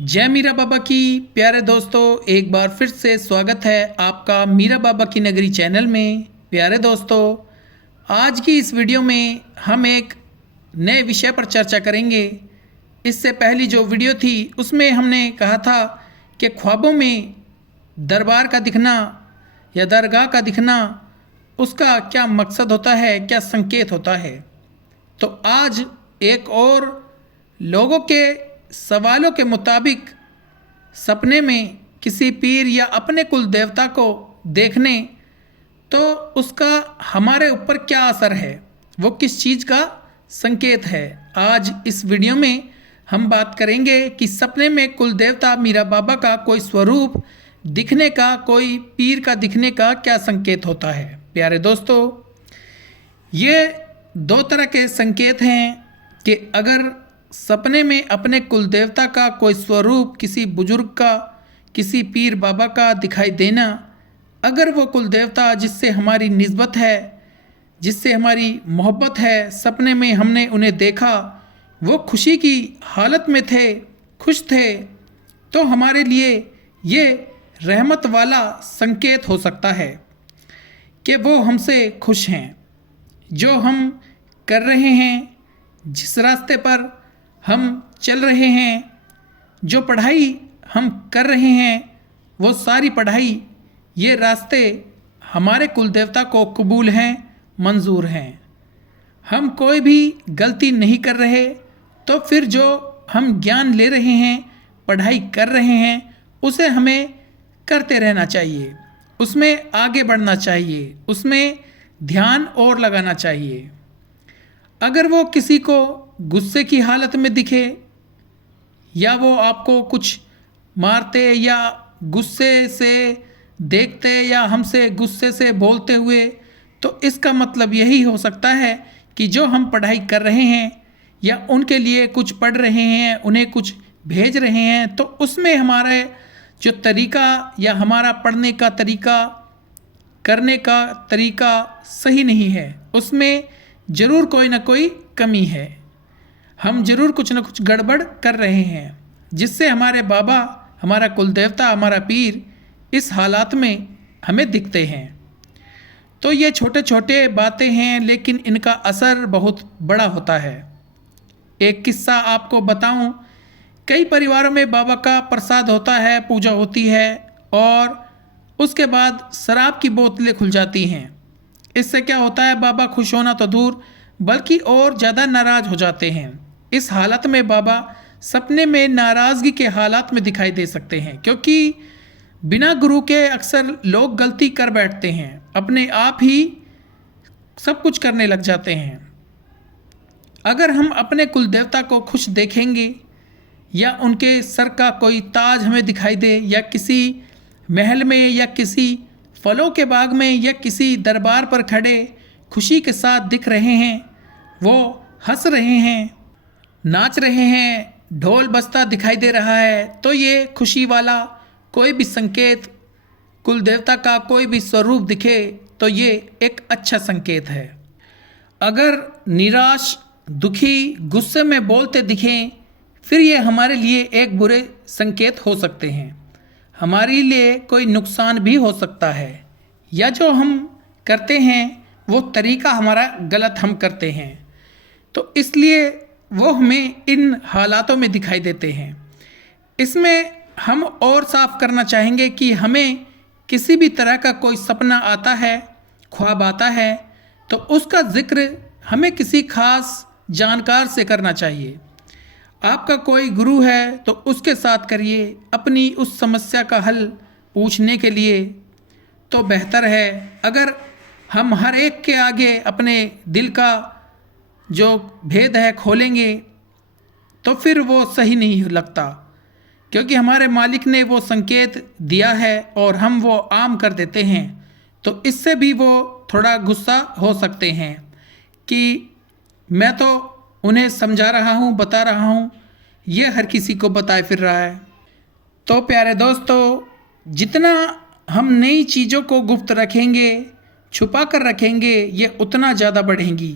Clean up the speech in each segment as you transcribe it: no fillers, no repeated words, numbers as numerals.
जय मीरा बाबा की। प्यारे दोस्तों, एक बार फिर से स्वागत है आपका मीरा बाबा की नगरी चैनल में। प्यारे दोस्तों, आज की इस वीडियो में हम एक नए विषय पर चर्चा करेंगे। इससे पहली जो वीडियो थी उसमें हमने कहा था कि ख्वाबों में दरबार का दिखना या दरगाह का दिखना, उसका क्या मकसद होता है, क्या संकेत होता है। तो आज एक और लोगों के सवालों के मुताबिक सपने में किसी पीर या अपने कुल देवता को देखने, तो उसका हमारे ऊपर क्या असर है, वो किस चीज़ का संकेत है। आज इस वीडियो में हम बात करेंगे कि सपने में कुल देवता मीरा बाबा का कोई स्वरूप दिखने का, कोई पीर का दिखने का क्या संकेत होता है। प्यारे दोस्तों, ये दो तरह के संकेत हैं कि अगर सपने में अपने कुल देवता का कोई स्वरूप किसी बुजुर्ग का, किसी पीर बाबा का दिखाई देना, अगर वो कुल देवता जिससे हमारी निस्बत है, जिससे हमारी मोहब्बत है, सपने में हमने उन्हें देखा, वो खुशी की हालत में थे, खुश थे, तो हमारे लिए ये रहमत वाला संकेत हो सकता है कि वो हमसे खुश हैं। जो हम कर रहे हैं, जिस रास्ते पर हम चल रहे हैं, जो पढ़ाई हम कर रहे हैं, वो सारी पढ़ाई, ये रास्ते हमारे कुल देवता को कबूल हैं, मंजूर हैं। हम कोई भी गलती नहीं कर रहे, तो फिर जो हम ज्ञान ले रहे हैं, पढ़ाई कर रहे हैं, उसे हमें करते रहना चाहिए, उसमें आगे बढ़ना चाहिए, उसमें ध्यान और लगाना चाहिए। अगर वो किसी को गुस्से की हालत में दिखे, या वो आपको कुछ मारते या गुस्से से देखते या हमसे गुस्से से बोलते हुए, तो इसका मतलब यही हो सकता है कि जो हम पढ़ाई कर रहे हैं या उनके लिए कुछ पढ़ रहे हैं, उन्हें कुछ भेज रहे हैं, तो उसमें हमारा जो तरीका या हमारा पढ़ने का तरीका, करने का तरीका सही नहीं है, उसमें ज़रूर कोई ना कोई कमी है। हम ज़रूर कुछ ना कुछ गड़बड़ कर रहे हैं, जिससे हमारे बाबा, हमारा कुल देवता, हमारा पीर इस हालात में हमें दिखते हैं। तो ये छोटे छोटे बातें हैं, लेकिन इनका असर बहुत बड़ा होता है। एक किस्सा आपको बताऊं, कई परिवारों में बाबा का प्रसाद होता है, पूजा होती है, और उसके बाद शराब की बोतलें खुल जाती हैं। इससे क्या होता है, बाबा खुश होना तो दूर, बल्कि और ज़्यादा नाराज़ हो जाते हैं। इस हालत में बाबा सपने में नाराज़गी के हालात में दिखाई दे सकते हैं, क्योंकि बिना गुरु के अक्सर लोग गलती कर बैठते हैं, अपने आप ही सब कुछ करने लग जाते हैं। अगर हम अपने कुल देवता को खुश देखेंगे, या उनके सर का कोई ताज हमें दिखाई दे, या किसी महल में, या किसी फलों के बाग में, या किसी दरबार पर खड़े खुशी के साथ दिख रहे हैं, वो हंस रहे हैं, नाच रहे हैं, ढोल बजता दिखाई दे रहा है, तो ये खुशी वाला कोई भी संकेत, कुल देवता का कोई भी स्वरूप दिखे, तो ये एक अच्छा संकेत है। अगर निराश, दुखी, गुस्से में बोलते दिखें, फिर ये हमारे लिए एक बुरे संकेत हो सकते हैं, हमारे लिए कोई नुकसान भी हो सकता है, या जो हम करते हैं वो तरीका हमारा गलत हम करते हैं, तो इसलिए वो हमें इन हालातों में दिखाई देते हैं। इसमें हम और साफ करना चाहेंगे कि हमें किसी भी तरह का कोई सपना आता है, ख्वाब आता है, तो उसका जिक्र हमें किसी खास जानकार से करना चाहिए। आपका कोई गुरु है तो उसके साथ करिए, अपनी उस समस्या का हल पूछने के लिए तो बेहतर है। अगर हम हर एक के आगे अपने दिल का जो भेद है खोलेंगे, तो फिर वो सही नहीं लगता, क्योंकि हमारे मालिक ने वो संकेत दिया है और हम वो आम कर देते हैं, तो इससे भी वो थोड़ा गुस्सा हो सकते हैं कि मैं तो उन्हें समझा रहा हूँ, बता रहा हूँ, ये हर किसी को बताए फिर रहा है। तो प्यारे दोस्तों, जितना हम नई चीज़ों को गुप्त रखेंगे, छुपा कर रखेंगे, ये उतना ज़्यादा बढ़ेंगी।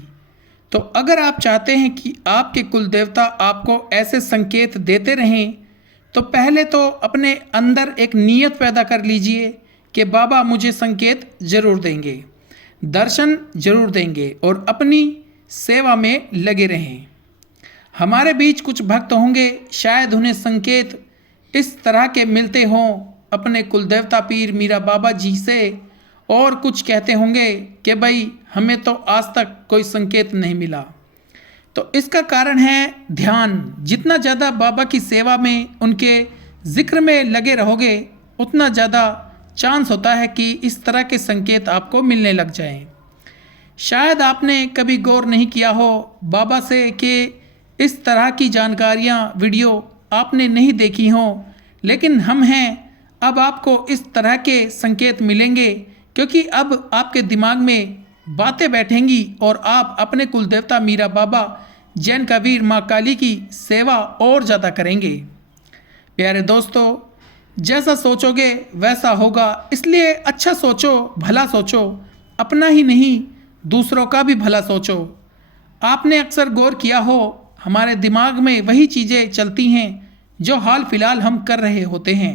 तो अगर आप चाहते हैं कि आपके कुल देवता आपको ऐसे संकेत देते रहें, तो पहले तो अपने अंदर एक नीयत पैदा कर लीजिए कि बाबा मुझे संकेत जरूर देंगे, दर्शन जरूर देंगे और अपनी सेवा में लगे रहें। हमारे बीच कुछ भक्त होंगे, शायद उन्हें संकेत इस तरह के मिलते हों अपने कुलदेवता पीर मीरा बाबा जी से, और कुछ कहते होंगे कि भाई हमें तो आज तक कोई संकेत नहीं मिला। तो इसका कारण है ध्यान। जितना ज़्यादा बाबा की सेवा में, उनके जिक्र में लगे रहोगे, उतना ज़्यादा चांस होता है कि इस तरह के संकेत आपको मिलने लग जाएं। शायद आपने कभी गौर नहीं किया हो बाबा से कि इस तरह की जानकारियाँ वीडियो आपने नहीं देखी हो, लेकिन हम हैं, अब आपको इस तरह के संकेत मिलेंगे, क्योंकि अब आपके दिमाग में बातें बैठेंगी और आप अपने कुलदेवता मीरा बाबा जैन का वीर माँ काली की सेवा और ज़्यादा करेंगे। प्यारे दोस्तों, जैसा सोचोगे वैसा होगा, इसलिए अच्छा सोचो, भला सोचो, अपना ही नहीं दूसरों का भी भला सोचो। आपने अक्सर गौर किया हो, हमारे दिमाग में वही चीज़ें चलती हैं जो हाल फिलहाल हम कर रहे होते हैं।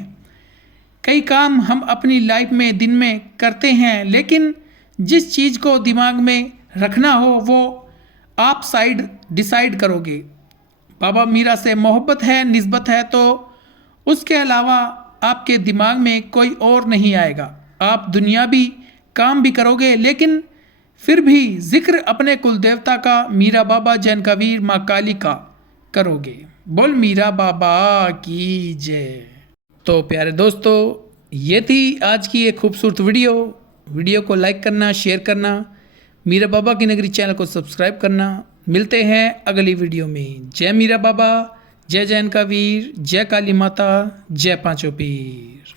कई काम हम अपनी लाइफ में दिन में करते हैं, लेकिन जिस चीज़ को दिमाग में रखना हो वो आप डिसाइड करोगे। बाबा मीरा से मोहब्बत है, निस्बत है, तो उसके अलावा आपके दिमाग में कोई और नहीं आएगा। आप दुनियावी काम भी करोगे, लेकिन फिर भी जिक्र अपने कुलदेवता का, मीरा बाबा जैन का वीर माँ काली का करोगे। बोल मीरा बाबा की जय। तो प्यारे दोस्तों, ये थी आज की एक खूबसूरत वीडियो को लाइक करना, शेयर करना, मीरा बाबा की नगरी चैनल को सब्सक्राइब करना। मिलते हैं अगली वीडियो में। जय मीरा बाबा, जय जैन का वीर, जय काली माता, जय पांचों पीर।